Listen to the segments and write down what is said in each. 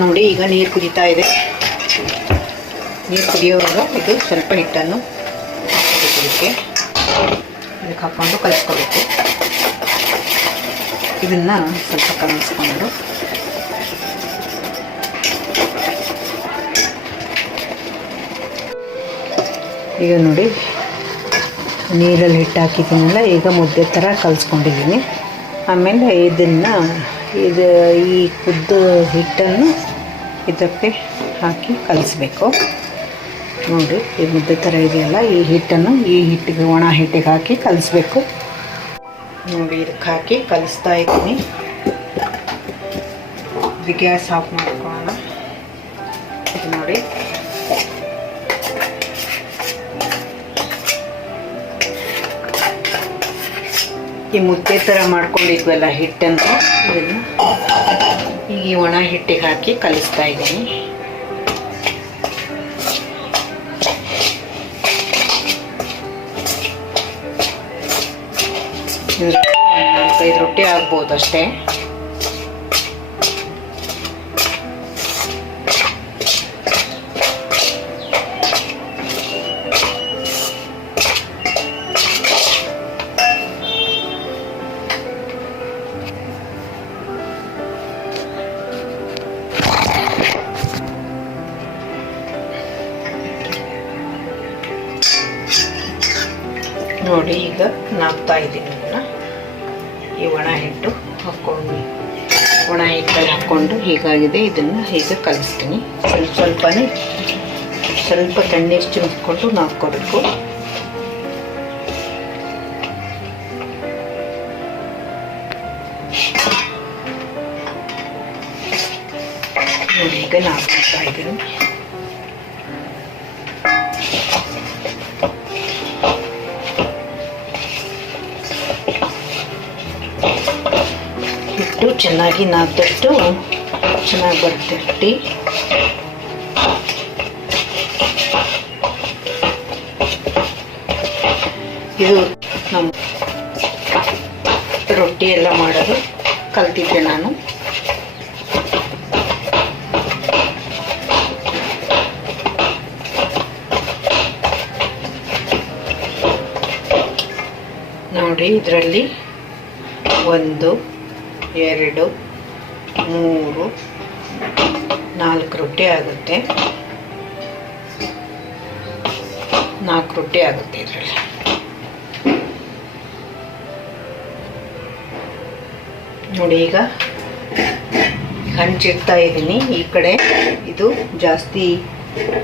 ನೋಡಿ, ಈಗ ನೀರು ಕುದೀತಾ ಇದೆ. ನೀರು ಕುದಿಯೋವಾಗ ಇದು ಸ್ವಲ್ಪ ಹಿಟ್ಟನ್ನು ಇದಕ್ಕೆ. ಇದಕ್ಕೆ ಹಾಕ್ಕೊಂಡು ಕಲಿಸ್ಕೋಬೇಕು. ಇದನ್ನು ಸ್ವಲ್ಪ ಕಲಿಸ್ಕೊಂಡು. ಈಗ ನೋಡಿ, ನೀರಲ್ಲಿ ಹಿಟ್ಟು ಹಾಕಿದ್ದೀನಲ್ಲ ಈಗ ಮುದ್ದೆ ಥರ ಕಲಿಸ್ಕೊಂಡಿದ್ದೀನಿ. ಆಮೇಲೆ ಇದನ್ನು ಇದು ಈ ಕುದ್ದ ಹಿಟ್ಟನ್ನು ಇದಕ್ಕೆ ಹಾಕಿ ಕಲಿಸ್ಬೇಕು. ನೋಡಿ ಈ ಮುದ್ದೆ ಥರ ಇದೆಯಲ್ಲ, ಈ ಹಿಟ್ಟನ್ನು ಈ ಹಿಟ್ಟಿಗೆ ಒಣ ಹಿಟ್ಟಿಗೆ ಹಾಕಿ ಕಲಿಸ್ಬೇಕು. ನೋಡಿ, ಇದಕ್ಕೆ ಹಾಕಿ ಕಲಿಸ್ತಾ ಇದ್ದೀನಿ. ಇದು ಗ್ಯಾಸ್ ಆಫ್ ಮಾಡ್ಕೊಳ್ಳೋಣ. ಇದು ನೋಡಿ. ಈ ಮುದ್ದೆ ಥರ ಮಾಡ್ಕೊಂಡಿದ್ವಲ್ಲ ಹಿಟ್ಟನ್ನು. ಇದನ್ನು ಈಗ ಈ ಒಣ ಹಿಟ್ಟಿಗೆ ಹಾಕಿ ಕಲಿಸ್ತಾ ಇದ್ದೀನಿ. ನಾಲ್ಕೈದು ರೊಟ್ಟಿ ಆಗ್ಬೋದು ಅಷ್ಟೇ. ನಾಪ್ತಾ ಇದ್ದೀನಿ ಅದನ್ನ ಈ ಒಣ ಹಿಟ್ಟು ಹಾಕ್ಕೊಂಡು ಒಣ ಹಿಟ್ಟಲ್ಲಿ ಹಾಕ್ಕೊಂಡು ಹೀಗಾಗಿದೆ. ಇದನ್ನು ಹೀಗೆ ಕಲಿಸ್ತೀನಿ. ಸ್ವಲ್ಪ ಸ್ವಲ್ಪನೇ, ಸ್ವಲ್ಪ ತಣ್ಣೀರು ಚಿಮ್ಸ್ಕೊಂಡು ನಾದ್ಕೋಬೇಕು. ನೋಡಿ, ಈಗ ನಾದ್ಕೊಳ್ತಾ ಇದ್ದೀನಿ. ಚೆನ್ನಾಗಿ ನಾದಷ್ಟು ಚೆನ್ನಾಗಿ ಬರುತ್ತೆ ಟೀ ಇದು ನಮ್ಮ ರೊಟ್ಟಿ ಎಲ್ಲ ಮಾಡೋದು ಕಲ್ತಿದ್ದೆ ನಾನು. ನೋಡಿ, ಇದರಲ್ಲಿ ಒಂದು ಎರಡು, ಮೂರು, ನಾಲ್ಕು ರೊಟ್ಟಿ ಆಗುತ್ತೆ. ನಾಲ್ಕು ರೊಟ್ಟಿ ಆಗುತ್ತೆ ಇದರಲ್ಲಿ. ನೋಡಿ ಈಗ ಹಂಚಿಡ್ತಾ ಇದ್ದೀನಿ. ಈ ಕಡೆ ಇದು ಜಾಸ್ತಿ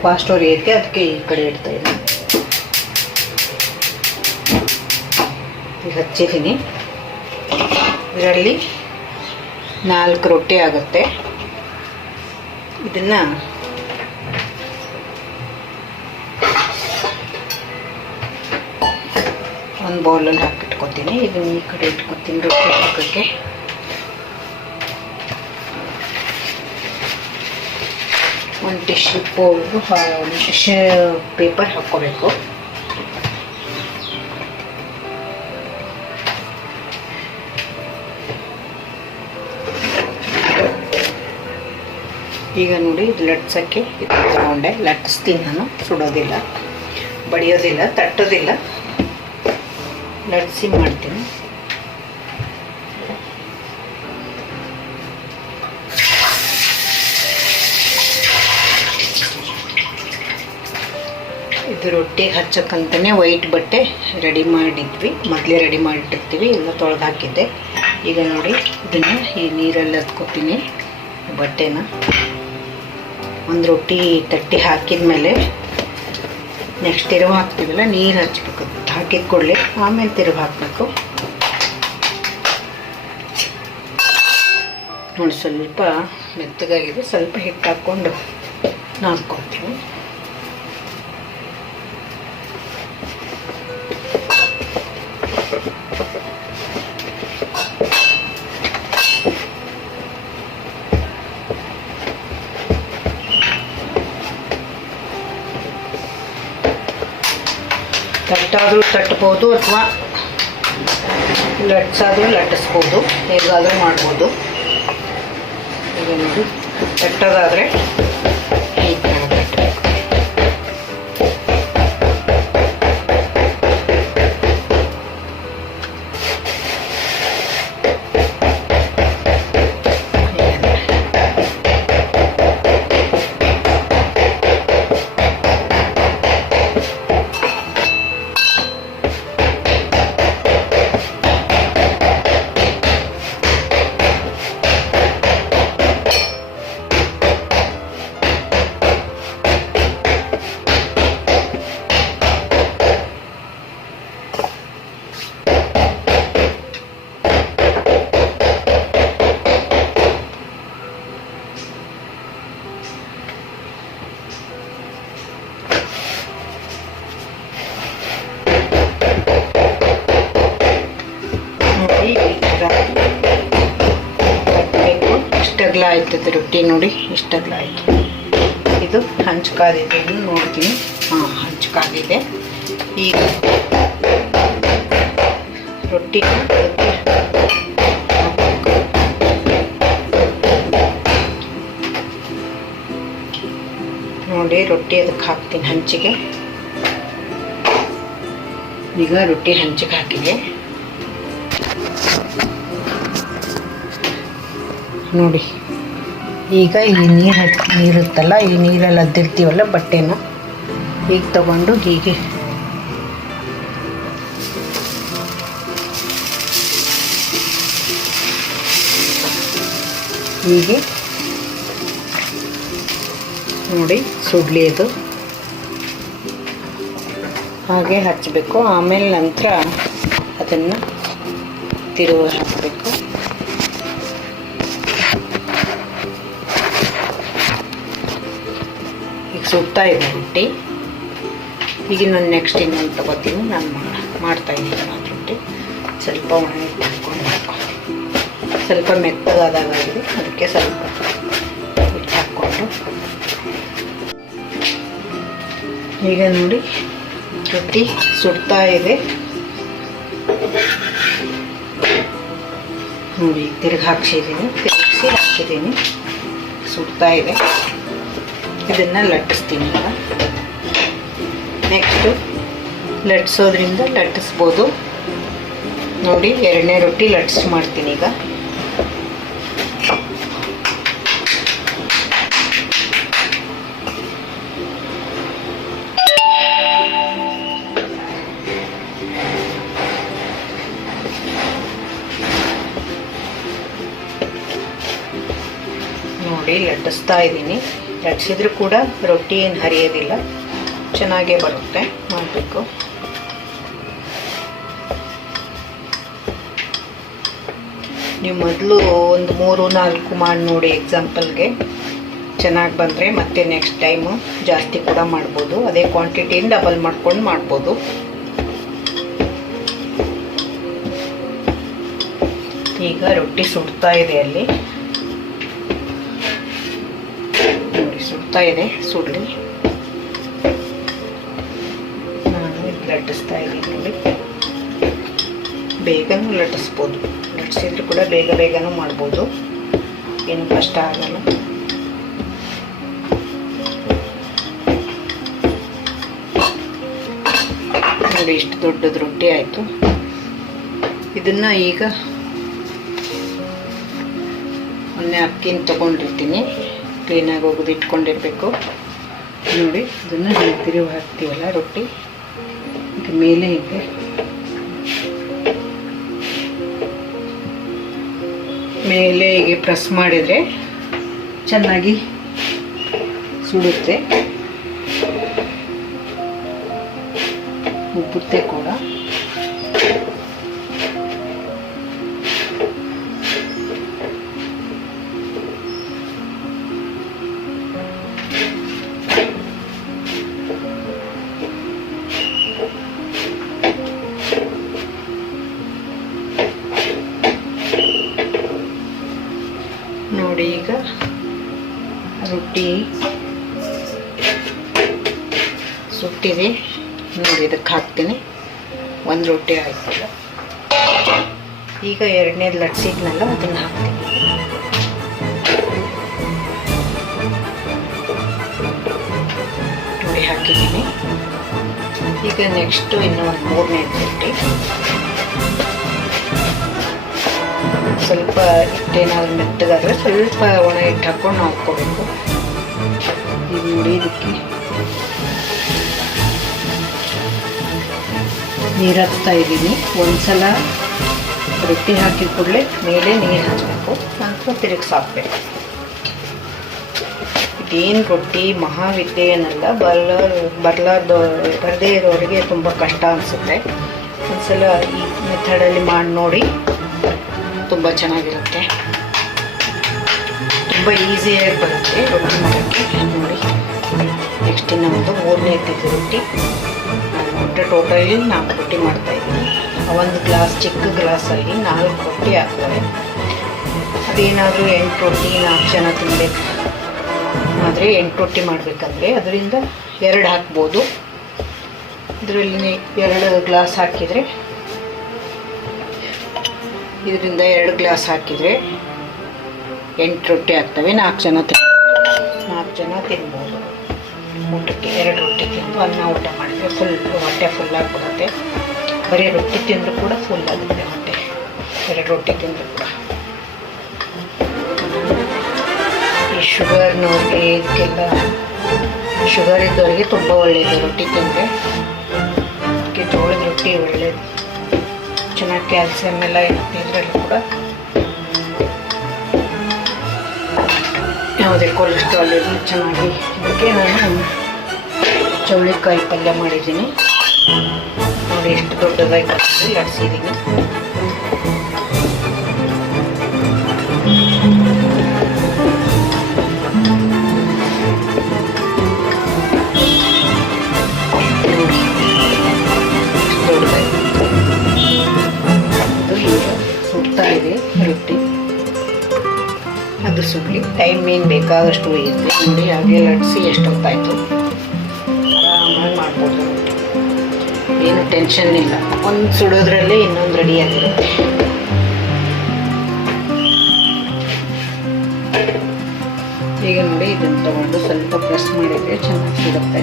ಫಾಸ್ಟ್ ಹೊರಿಯುತ್ತೆ ಅದಕ್ಕೆ ಈ ಕಡೆ ಇಡ್ತಾ ಇದ್ದೀನಿ. ಈಗ ಹಚ್ಚಿದ್ದೀನಿ. ಇದರಲ್ಲಿ ನಾಲ್ಕು ರೊಟ್ಟಿ ಆಗುತ್ತೆ. ಇದನ್ನು ಒಂದು ಬೌಲಲ್ಲಿ ಹಾಕಿಟ್ಕೊತೀನಿ. ಇದನ್ನು ಈ ಕಡೆ ಇಟ್ಕೊತೀನಿ ರೊಟ್ಟಿ ಹಾಕೋಕ್ಕೆ ಒಂದು ಟಿಶ್ಯೂ ಪೌಡ್ರು ಒಂದು ಟಿಶ್ಯೂ ಪೇಪರ್ ಹಾಕ್ಕೋಬೇಕು. ಈಗ ನೋಡಿ ಇದು ಲಟ್ಸೋಕ್ಕೆ ತಗೊಂಡೆ ಲಟ್ಟಿಸ್ತೀನಿ ನಾನು. ಸುಡೋದಿಲ್ಲ. ಬಡಿಯೋದಿಲ್ಲ. ತಟ್ಟೋದಿಲ್ಲ. ಲಟ್ಸಿ ಮಾಡ್ತೀನಿ. ಇದು ರೊಟ್ಟಿಗೆ ಹಚ್ಚಕ್ಕಂತಲೇ ವೈಟ್ ಬಟ್ಟೆ ರೆಡಿ ಮಾಡಿದ್ವಿ. ಮೊದಲೇ ರೆಡಿ ಮಾಡಿಟ್ಟಿರ್ತೀವಿ. ಎಲ್ಲ ತೊಳೆದು ಹಾಕಿದ್ದೆ. ಈಗ ನೋಡಿ, ಇದನ್ನು ಈ ನೀರಲ್ಲಿ ಹತ್ಕೋತೀನಿ ಬಟ್ಟೆನ. ಒಂದು ರೊಟ್ಟಿ ತಟ್ಟಿ ಹಾಕಿದ ಮೇಲೆ ನೆಕ್ಸ್ಟ್ ತಿರುವು ಹಾಕ್ತೀವಲ್ಲ, ನೀರು ಹಚ್ಬೇಕು. ಹಾಕಿದ ಕೂಡಲೇ ಆಮೇಲೆ ತಿರುವು ಹಾಕಬೇಕು. ನೋಡಿ ಸ್ವಲ್ಪ ಮೆತ್ತಗಾಗಿದೆ, ಸ್ವಲ್ಪ ಹಿಟ್ಟು ಹಾಕ್ಕೊಂಡು ನಾದ್ಕೊಳ್ತೀನಿ. ತಟ್ಟಾದರೂ ತಟ್ಬೋದು ಅಥವಾ ಲಟ್ಸಾದರೂ ಲಟ್ಟಿಸ್ಬೋದು ಹೇಗಾದರೂ ಮಾಡ್ಬೋದು. ಈಗ ಕಾದಿದೆ ನೋಡ್ತೀನಿ. ಹಾಂ, ಹಂಚು ಕಾದಿದೆ ಈಗ ರೊಟ್ಟಿ ನೋಡಿ, ರೊಟ್ಟಿ ಅದಕ್ಕೆ ಹಾಕ್ತೀನಿ ಹಂಚಿಗೆ. ಈಗ ರೊಟ್ಟಿ ಹಂಚಿಗೆ ಹಾಕಿದೆ. ನೋಡಿ. ಈಗ ಈ ನೀರು ನೀರುತ್ತಲ್ಲ, ಈ ನೀರಲ್ಲಿ ಅದ್ದಿರ್ತೀವಲ್ಲ ಬಟ್ಟೆನ? ಈಗ ತಗೊಂಡು ಹೀಗೆ ಹೀಗೆ ನೋಡಿ, ಸುಡ್ಲಿ ಅದು. ಹಾಗೆ ಹಚ್ಚಬೇಕು ಆಮೇಲೆ ನಂತರ ಅದನ್ನು ತಿರುವು ಹಾಕಬೇಕು ಸುಡ್ತಾ ಇದೆ ರೊಟ್ಟಿ ಈಗ ನಾನು ನೆಕ್ಸ್ಟ್ ಇನ್ನೊಂದು ತಗೋತೀನಿ, ನಾನು ಮಾಡ್ತಾ ಇದ್ದೀನಿ ನಾನು ರೊಟ್ಟಿ ಸ್ವಲ್ಪ ಒಣಗಿ ಹಾಕ್ಕೊಂಡು ಸ್ವಲ್ಪ ಮೆತ್ತಗಾದಾಗಿದೆ ಅದಕ್ಕೆ ಸ್ವಲ್ಪ ಹಿಟ್ಟು ಹಾಕ್ಕೊಂಡು. ಈಗ ನೋಡಿ ರೊಟ್ಟಿ ಸುಡ್ತಾ ಇದೆ. ನೋಡಿ, ತಿರುಗಿ ಹಾಕ್ಸಿದ್ದೀನಿ, ತಿರುಗಿಸಿ ಹಾಕಿದ್ದೀನಿ ಸುಡ್ತಾ ಇದೆ. ಇದನ್ನು ಲಟ್ಟಿಸ್ತೀನಿ ಈಗ. ನೆಕ್ಸ್ಟು ಲಟ್ಟಿಸೋದ್ರಿಂದ ಲಟ್ಟಿಸ್ಬೋದು. ನೋಡಿ, ಎರಡನೇ ರೊಟ್ಟಿ ಲಟ್ಸ್ ಮಾಡ್ತೀನಿ ಈಗ. ನೋಡಿ, ಲಟ್ಟಿಸ್ತಾ ಇದ್ದೀನಿ. ಲಟ್ಸಿದ್ರು ಕೂಡ ರೊಟ್ಟಿ ಏನು ಹರಿಯೋದಿಲ್ಲ. ಚೆನ್ನಾಗೇ ಬರುತ್ತೆ. ಮಾಡಬೇಕು. ನೀವು ಮೊದಲು ಒಂದು ಮೂರು, ನಾಲ್ಕು ಮಾಡಿ ನೋಡಿ ಎಕ್ಸಾಂಪಲ್ಗೆ ಚೆನ್ನಾಗಿ ಬಂದರೆ ಮತ್ತೆ ನೆಕ್ಸ್ಟ್ ಟೈಮು ಜಾಸ್ತಿ ಕೂಡ ಮಾಡ್ಬೋದು. ಅದೇ ಕ್ವಾಂಟಿಟಿನ ಡಬಲ್ ಮಾಡ್ಕೊಂಡು ಮಾಡ್ಬೋದು. ಈಗ ರೊಟ್ಟಿ ಸುಡ್ತಾ ಇದೆ ಅಲ್ಲಿ ನೋಡಿ ಸುಡ್ತಾ ಇದೆ, ಸುಡಲಿ. ನಾನು ಇದು ಲಟ್ಟಿಸ್ತಾ ಇದ್ದೀನಿ ನೋಡಿ. ಬೇಗನೂ ಲಟ್ಟಿಸ್ಬೋದು. ಲಟ್ಟಿಸಿದ್ರು ಕೂಡ ಬೇಗ ಬೇಗನೂ ಮಾಡ್ಬೋದು. ಏನು ಕಷ್ಟ ಆಗಲ್ಲ. ನೋಡಿ, ಇಷ್ಟು ದೊಡ್ಡದು ರೊಟ್ಟಿ ಆಯಿತು. ಇದನ್ನು ಈಗ ಮೊನ್ನೆ ಅಕ್ಕಿನ ತೊಗೊಂಡಿರ್ತೀನಿ. ಕ್ಲೀನಾಗಿ ಹೋಗೋದು ಇಟ್ಕೊಂಡಿರ್ಬೇಕು. ನೋಡಿ ಅದನ್ನು ಹೀಗೆ ತಿರುವು ಹಾಕ್ತೀವಲ್ಲ ರೊಟ್ಟಿ? ಇದು ಮೇಲೆ ಹೀಗೆ ಮೇಲೆ ಹೀಗೆ ಪ್ರೆಸ್ ಮಾಡಿದರೆ ಚೆನ್ನಾಗಿ ಸುಡುತ್ತೆ. ಉಬ್ಬುತ್ತೆ ಕೂಡ. ರೊಟ್ಟಿ. ಸುಟ್ಟಿದೆ. ನೋಡಿ, ಇದಕ್ಕೆ ಹಾಕ್ತೀನಿ. ಒಂದು ರೊಟ್ಟಿ ಆಯ್ತಲ್ಲ ಈಗ ಎರಡನೇ ಲಟ್ಸಿದ್ನಲ್ಲ ಅದನ್ನು ಹಾಕ್ತೀನಿ. ನೋಡಿ, ಹಾಕಿದ್ದೀನಿ. ಈಗ ನೆಕ್ಸ್ಟು ಇನ್ನೂ ಒಂದು ಮೂರನೇ ರೊಟ್ಟಿ. ಸ್ವಲ್ಪ ಹಿಟ್ಟೇನಾದ್ರು ಮೆತ್ತಗಾದರೆ ಸ್ವಲ್ಪ ಒಣ ಹಿಟ್ಟು ಹಾಕ್ಕೊಂಡು ಹಾಕ್ಕೋಬೇಕು. ಈಗ ನೋಡಿ ಇದಕ್ಕೆ. ನೀರು ಹಾಕ್ತಾ ಇದ್ದೀನಿ. ಒಂದ್ಸಲ ರೊಟ್ಟಿ ಹಾಕಿದ ಕೂಡಲೇ ಮೇಲೆ ನೀರು ಹಾಕಬೇಕು. ನಂತರ ತಿರುಗಿಸಾಕ್ಬೇಕು ಇದೇನು ರೊಟ್ಟಿ ಮಹಾವಿದ್ಯೆ ಏನಲ್ಲ ಬರ್ಲಾರ್, ಬರ್ಲಾರ್ದ, ಬರದೇ ಇರೋರಿಗೆ ತುಂಬ ಕಷ್ಟ ಅನಿಸುತ್ತೆ. ಒಂದ್ಸಲ ಈ ಮೆಥಡಲ್ಲಿ ಮಾಡಿ ನೋಡಿ. ತುಂಬ ಚೆನ್ನಾಗಿರುತ್ತೆ. ತುಂಬ ಈಸಿಯಾಗಿ ಬರುತ್ತೆ ರೊಟ್ಟಿ ಮಾಡೋಕ್ಕೆ. ನೋಡಿ, ನೆಕ್ಸ್ಟ್ ಇನ್ನು ಒಂದು ಮೂರನೇ ಇದ್ದಿದ್ದು ರೊಟ್ಟಿ. ಒಟ್ಟು ಟೋಟಲಿ ನಾಲ್ಕು ರೊಟ್ಟಿ ಮಾಡ್ತಾಯಿದ್ದೀನಿ ಒಂದು ಗ್ಲಾಸ್ ಚಿಕ್ಕ ಗ್ಲಾಸಲ್ಲಿ ನಾಲ್ಕು ರೊಟ್ಟಿ ಹಾಕ್ತಾರೆ. ಅದೇನಾದರೂ ಎಂಟು ರೊಟ್ಟಿ, ನಾಲ್ಕು ಜನ ತಿನ್ನಬೇಕು ಆದರೆ ಎಂಟು ರೊಟ್ಟಿ ಮಾಡಬೇಕಂದ್ರೆ ಅದರಿಂದ ಎರಡು ಹಾಕ್ಬೋದು. ಇದರಲ್ಲಿ ಎರಡು ಗ್ಲಾಸ್ ಹಾಕಿದರೆ ಇದರಿಂದ ಎರಡು ಗ್ಲಾಸ್ ಹಾಕಿದರೆ ಎಂಟು ರೊಟ್ಟಿ ಆಗ್ತವೆ, ನಾಲ್ಕು ಜನ ತಿನ್ ನಾಲ್ಕು ಜನ ತಿನ್ಬೋದು. ಊಟಕ್ಕೆ ಎರಡು ರೊಟ್ಟಿ ತಿಂದು ಅನ್ನ ಊಟ ಮಾಡಿದರೆ ಫುಲ್ ಹೊಟ್ಟೆ ಫುಲ್ ಆಗಿಬಿಡುತ್ತೆ. ಬರೀ ರೊಟ್ಟಿ ತಿಂದರೂ ಕೂಡ ಫುಲ್ ಆಗುತ್ತೆ ಹೊಟ್ಟೆ. ಎರಡು ರೊಟ್ಟಿ ತಿಂದರೂ ಕೂಡ. ಈ ಶುಗರ್ನವ್ರಿಗೆ ಇದಕ್ಕೆಲ್ಲ ಶುಗರ್ ಇದ್ದವರಿಗೆ ತುಂಬ ಒಳ್ಳೆಯದು ರೊಟ್ಟಿ ತಿಂದರೆ. ಅದಕ್ಕೆ ಜೋಳದ ರೊಟ್ಟಿ ಒಳ್ಳೆಯದು ಚೆನ್ನಾಗಿ ಕ್ಯಾಲ್ಸಿಯಂ ಎಲ್ಲ ಇರುತ್ತೆ ಇದರಲ್ಲೂ ಕೂಡ. ಯಾವುದೇ ಕೊಲೆಸ್ಟ್ರಾಲ್ ಇರಲಿ ಚೆನ್ನಾಗಿ. ಇದಕ್ಕೆ ನಾನು ಚೌಳಿಕಾಯಿ ಪಲ್ಯ ಮಾಡಿದ್ದೀನಿ. ನೋಡಿ, ಎಷ್ಟು ದೊಡ್ಡದಾಗಿ ಬರ್ತದೆ ಲಟ್ಸಿದ್ದೀನಿ ಸುಡ್ತಾ ಇದೆ ರೊಟ್ಟಿ ಅದು ಸುಗ್ಲಿ ಟೈಮ್ ಏನು ಬೇಕಾದಷ್ಟು ಇದೆ ನೋಡಿ, ಹಾಗೆ ಲಟ್ಸಿ ಎಷ್ಟೊತ್ತಾಯಿತು. ಆರಾಮಾಗಿ ಮಾಡ್ಬೋದು. ಏನು ಟೆನ್ಷನ್ ಇಲ್ಲ. ಒಂದು ಸುಡೋದ್ರಲ್ಲೇ ಇನ್ನೊಂದು ರೆಡಿಯಾಗಿರುತ್ತೆ ಈಗ ನೋಡಿ, ಇದನ್ನು ತಗೊಂಡು ಸ್ವಲ್ಪ ಪ್ರೆಸ್ ಮಾಡಿದರೆ ಚೆನ್ನಾಗಿ ಸಿಗುತ್ತೆ.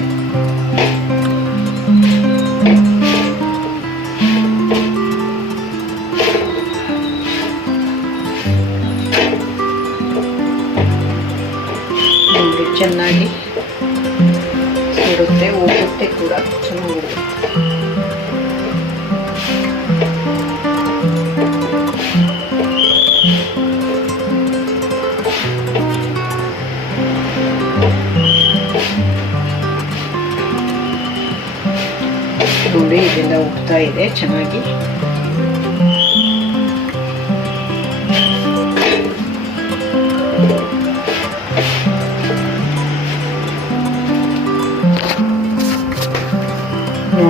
ಸಿಡುತ್ತೆ ಹೋಗುತ್ತೆ ಕೂಡ ಚೆನ್ನಾಗಿ ಹೋಗುತ್ತೆ ನೋಡಿ ಇದೆಲ್ಲ ಉಗ್ತಾ ಇದೆ ಚೆನ್ನಾಗಿ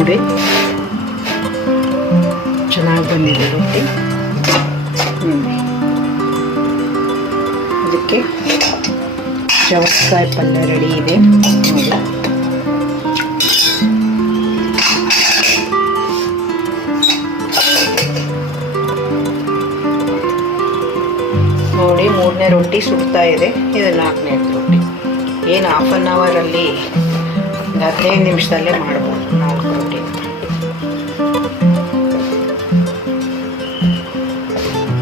ನೋಡಿ. ಚೆನ್ನಾಗಿ ಬಂದಿದೆ ರೊಟ್ಟಿ. ಅದಕ್ಕೆ ಚವಸ್ಕಾಯಿ ಪಲ್ಯ ರೆಡಿ ಇದೆ. ನೋಡಿ ನೋಡಿ ಮೂರನೇ ರೊಟ್ಟಿ ಸುಡ್ತಾ ಇದೆ. ಇದು ನಾಲ್ಕನೇ ರೊಟ್ಟಿ. ಏನು ಹಾಫ್ ಆನ್ ಅವರಲ್ಲಿ ಹದಿನೈದು ನಿಮಿಷದಲ್ಲೇ ಮಾಡ್ಬೋದು.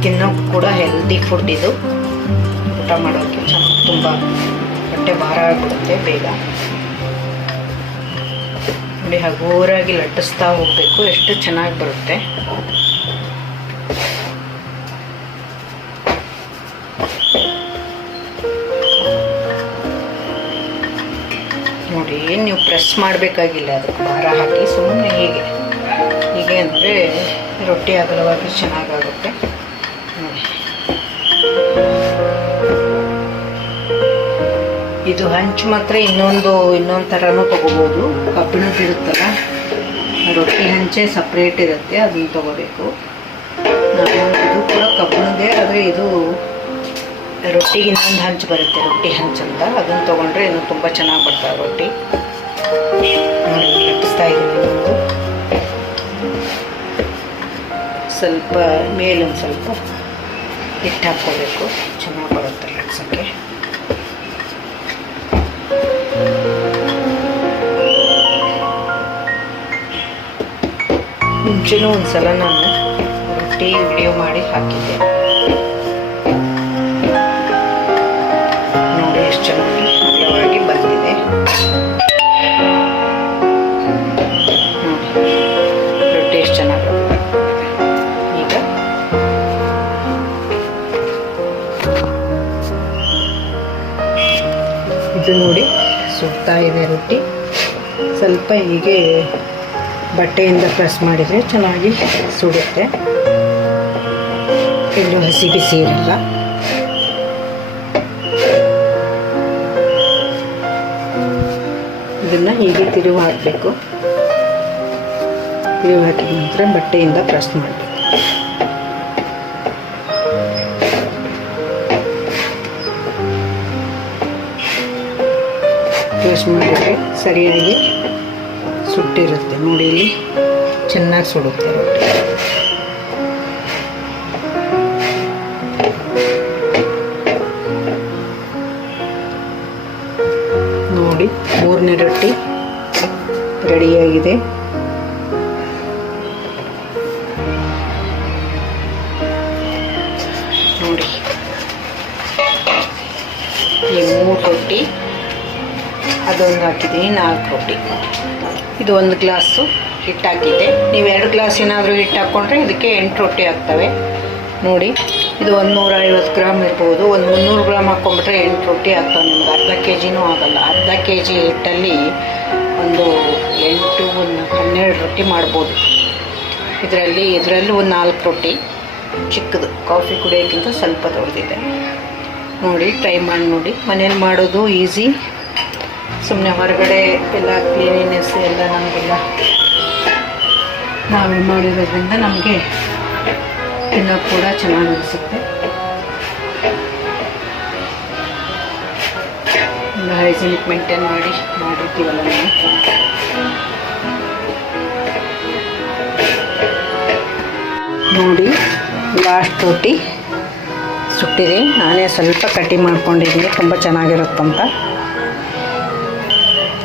ತಿನ್ನೋಕೆ ಕೂಡ ಹೆಲ್ದಿ ಫುಡ್ ಇದು. ಊಟ ಮಾಡೋಕ್ಕೆ ತುಂಬ ಹೊಟ್ಟೆ ಭಾರ ಆಗಿಬಿಡುತ್ತೆ ಬೇಗ. ನೋಡಿ, ಹಗುರಾಗಿ ಲಟ್ಟಿಸ್ತಾ ಹೋಗಬೇಕು. ಎಷ್ಟು ಚೆನ್ನಾಗಿ ಬರುತ್ತೆ. ನೋಡಿ, ಏನು ನೀವು ಪ್ರೆಸ್ ಮಾಡಬೇಕಾಗಿಲ್ಲ. ಅದಕ್ಕೆ ಭಾರ ಹಾಕಿ ಸುಮ್ಮನೆ ಹೀಗೆ. ಹೀಗೆ ಅಂದರೆ ರೊಟ್ಟಿ ಅಗಲವಾಗಿ ಚೆನ್ನಾಗಾಗುತ್ತೆ. ಇದು ಹಂಚು ಮಾತ್ರ, ಇನ್ನೊಂದು ಇನ್ನೊಂದು ಥರನೂ ತೊಗೋಬೋದು. ಕಬ್ಬಿಣದ್ದು ಇರುತ್ತಲ್ಲ ರೊಟ್ಟಿ ಹಂಚೆ ಸಪ್ರೇಟ್ ಇರುತ್ತೆ, ಅದನ್ನ ತೊಗೋಬೇಕು. ಇದು ಕೂಡ ಕಬ್ಬಿಣದೇ, ಆದರೆ ಇದು ರೊಟ್ಟಿಗೆ ಇನ್ನೊಂದು ಹಂಚು ಬರುತ್ತೆ, ರೊಟ್ಟಿ ಹಂಚು ಅಂತ. ಅದನ್ನು ತೊಗೊಂಡ್ರೆ ಇನ್ನು ತುಂಬ ಚೆನ್ನಾಗಿ ಬರ್ತವೆ ರೊಟ್ಟಿ. ಲಟ್ಟಿಸ್ತಾ ಇದ್ದೀನಿ ಸ್ವಲ್ಪ, ಮೇಲೊಂದು ಸ್ವಲ್ಪ ಹಿಟ್ಟು ಹಾಕ್ಕೋಬೇಕು. ಚೆನ್ನಾಗಿ ಬರುತ್ತೆ ಲಟ್ಸೋಕ್ಕೆ. ಮುಂಚೆನೂ ಒಂದು ಸಲ ನಾನು ರೊಟ್ಟಿ ವಿಡಿಯೋ ಮಾಡಿ ಹಾಕಿದ್ದೆ. ನೋಡಿ ಎಷ್ಟು ಚೆನ್ನಾಗಿ ಅಗಲವಾಗಿ ಬಂದಿದೆ. ರೊಟ್ಟಿ ಎಷ್ಟು ಚೆನ್ನಾಗಿ ಈಗ ಇದು ನೋಡಿ, ಸುಡ್ತಾ ಇದೆ ರೊಟ್ಟಿ. ಸ್ವಲ್ಪ ಹೀಗೆ ಬಟ್ಟೆಯಿಂದ ಪ್ರೆಸ್ ಮಾಡಿದರೆ ಚೆನ್ನಾಗಿ ಸುಡುತ್ತೆ. ಎಲ್ಲೂ ಹಸಿ ಬಿಸಿ ಇರಲ್ಲ ಇದನ್ನು ಹೀಗೆ ತಿರುವು ಹಾಕಬೇಕು. ತಿರುವು ಹಾಕಿದ ನಂತರ ಬಟ್ಟೆಯಿಂದ ಪ್ರೆಸ್ ಮಾಡಬೇಕು. ಪ್ರೆಸ್ ಮಾಡಿದರೆ ಸರಿಯಾಗಿ ಸುಟ್ಟಿರುತ್ತೆ. ನೋಡಿ ಇಲ್ಲಿ ಚೆನ್ನಾಗಿ ಸುಡುತ್ತೆ ರೊಟ್ಟಿ ನೋಡಿ, ಮೂರನೇ ರೊಟ್ಟಿ ರೆಡಿಯಾಗಿದೆ. ನೋಡಿ. ಈ ಮೂರು ರೊಟ್ಟಿ ಅದೊಂದು ಹಾಕಿದ್ದೀನಿ ನಾಲ್ಕು ರೊಟ್ಟಿ. ಇದು ಒಂದು ಗ್ಲಾಸು ಹಿಟ್ಟು ಹಾಕಿದ್ದೆ ನೀವು ಎರಡು ಗ್ಲಾಸ್ ಏನಾದರೂ ಹಿಟ್ಟು ಹಾಕ್ಕೊಂಡ್ರೆ ಇದಕ್ಕೆ ಎಂಟು ರೊಟ್ಟಿ ಆಗ್ತವೆ. ನೋಡಿ, ಇದು ಒಂದು ನೂರ ಐವತ್ತು ಗ್ರಾಮ್ ಇರ್ಬೋದು. ಒಂದು ಮುನ್ನೂರು ಗ್ರಾಮ್ ಹಾಕ್ಕೊಂಬಿಟ್ರೆ ಎಂಟು ರೊಟ್ಟಿ ಆಗ್ತವೆ. ನಿಮ್ಗೆ ಅರ್ಧ ಕೆ ಜಿನೂ ಆಗಲ್ಲ. ಅರ್ಧ ಕೆ ಜಿ ಹಿಟ್ಟಲ್ಲಿ ಒಂದು ಎಂಟು, ಒಂದು ಹನ್ನೆರಡು ರೊಟ್ಟಿ ಮಾಡ್ಬೋದು. ಇದರಲ್ಲಿ ಇದರಲ್ಲಿ ಒಂದು ನಾಲ್ಕು ರೊಟ್ಟಿ. ಚಿಕ್ಕದು. ಕಾಫಿ ಕುಡಿಯೋಕ್ಕಿಂತ ಸ್ವಲ್ಪ ದೊಡ್ಡದಿದೆ. ನೋಡಿ, ಟ್ರೈ ಮಾಡಿ ನೋಡಿ. ಮನೇಲಿ ಮಾಡೋದು ಈಸಿ. ಸುಮ್ಮನೆ ಹೊರಗಡೆ ಎಲ್ಲ ಕ್ಲೀನಿನೆಸ್ ಎಲ್ಲ ನಮಗೆಲ್ಲ ನಾವೇ ಮಾಡಿರೋದ್ರಿಂದ ನಮಗೆ ತಿನ್ನೋ ಕೂಡ ಚೆನ್ನಾಗಿ ಅನಿಸುತ್ತೆ. ಒಂದು ಹೈಜಿನಿಕ್ ಮೇಂಟೈನ್ ಮಾಡಿ ಮಾಡಿರ್ತೀವಲ್ಲ ನಾವು. ನೋಡಿ ಲಾಸ್ಟ್ ರೊಟ್ಟಿ ಸುಟ್ಟಿದೆ. ನಾನೇ ಸ್ವಲ್ಪ ಕಟ್ಟಿ ಮಾಡ್ಕೊಂಡಿದ್ದೀನಿ. ತುಂಬ ಚೆನ್ನಾಗಿರುತ್ತಂತ.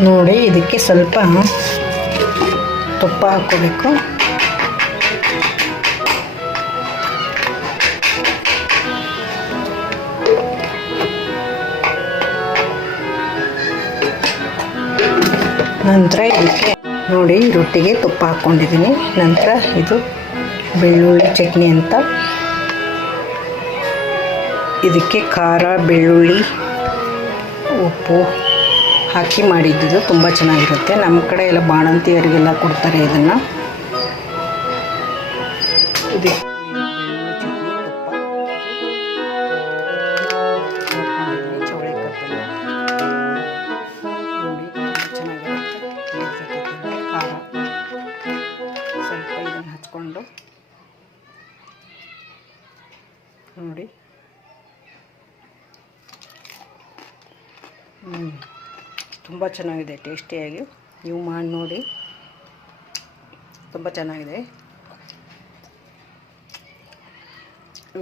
ನೋಡಿ, ಇದಕ್ಕೆ ಸ್ವಲ್ಪ ತುಪ್ಪ ಹಾಕೋಬೇಕು ನಂತರ ಇದಕ್ಕೆ ನೋಡಿ, ರೊಟ್ಟಿಗೆ ತುಪ್ಪ ಹಾಕ್ಕೊಂಡಿದ್ದೀನಿ. ನಂತರ ಇದು ಬೆಳ್ಳುಳ್ಳಿ ಚಟ್ನಿ ಅಂತ. ಇದಕ್ಕೆ ಖಾರ, ಬೆಳ್ಳುಳ್ಳಿ, ಉಪ್ಪು ಹಾಕಿ ಮಾಡಿದ್ದು ತುಂಬ ಚೆನ್ನಾಗಿರುತ್ತೆ. ನಮ್ಮ ಕಡೆ ಎಲ್ಲ ಬಾಣಂತಿಯರಿಗೆಲ್ಲ ಕೊಡ್ತಾರೆ ಇದನ್ನು. ಇದಕ್ಕೆ ತುಂಬ ಚೆನ್ನಾಗಿದೆ, ಟೇಸ್ಟಿಯಾಗಿ. ನೀವು ಮಾಡಿ ನೋಡಿ. ತುಂಬ ಚೆನ್ನಾಗಿದೆ.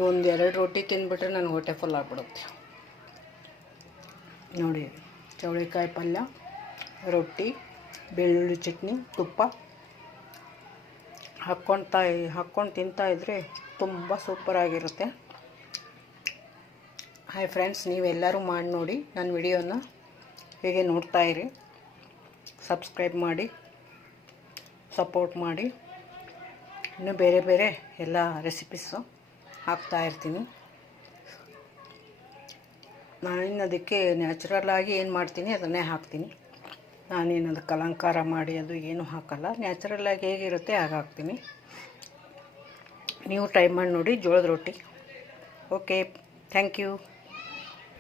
ಒಂದು ಎರಡು ರೊಟ್ಟಿ ತಿಂದುಬಿಟ್ರೆ ನನಗೆ ಹೊಟ್ಟೆ ಫುಲ್ ಆಗ್ಬಿಡುತ್ತೆ. ನೋಡಿ, ಚೌಳಿಕಾಯಿ ಪಲ್ಯ, ರೊಟ್ಟಿ, ಬೆಳ್ಳುಳ್ಳಿ ಚಟ್ನಿ, ತುಪ್ಪ. ಹಾಕ್ಕೊಳ್ತಾ ಹಾಕ್ಕೊಂಡು ತಿಂತಾ ಇದ್ದರೆ ತುಂಬ ಸೂಪರಾಗಿರುತ್ತೆ ಹಾಯ್ ಫ್ರೆಂಡ್ಸ್ ನೀವೆಲ್ಲರೂ ಮಾಡಿ ನೋಡಿ ನನ್ನ ವಿಡಿಯೋನ ಹೀಗೆ ನೋಡ್ತಾ ಇರಿ ಸಬ್ಸ್ಕ್ರೈಬ್ ಮಾಡಿ ಸಪೋರ್ಟ್ ಮಾಡಿ. ಇನ್ನೂ ಬೇರೆ ಬೇರೆ ಎಲ್ಲ ರೆಸಿಪೀಸು ಹಾಕ್ತಾ ಇರ್ತೀನಿ. ನಾನಿನ್ನು ಅದಕ್ಕೆ ನ್ಯಾಚುರಲ್ಲಾಗಿ ಏನು ಮಾಡ್ತೀನಿ ಅದನ್ನೇ ಹಾಕ್ತೀನಿ. ನಾನೇನು ಅದಕ್ಕೆ ಅಲಂಕಾರ ಮಾಡಿ ಅದು ಏನೂ ಹಾಕಲ್ಲ ನ್ಯಾಚುರಲ್ಲಾಗಿ ಹೇಗಿರುತ್ತೆ ಹಾಗೆ ಹಾಕ್ತೀನಿ. ನೀವು ಟ್ರೈ ಮಾಡಿ ನೋಡಿ ಜೋಳದ ರೊಟ್ಟಿ. Okay thank you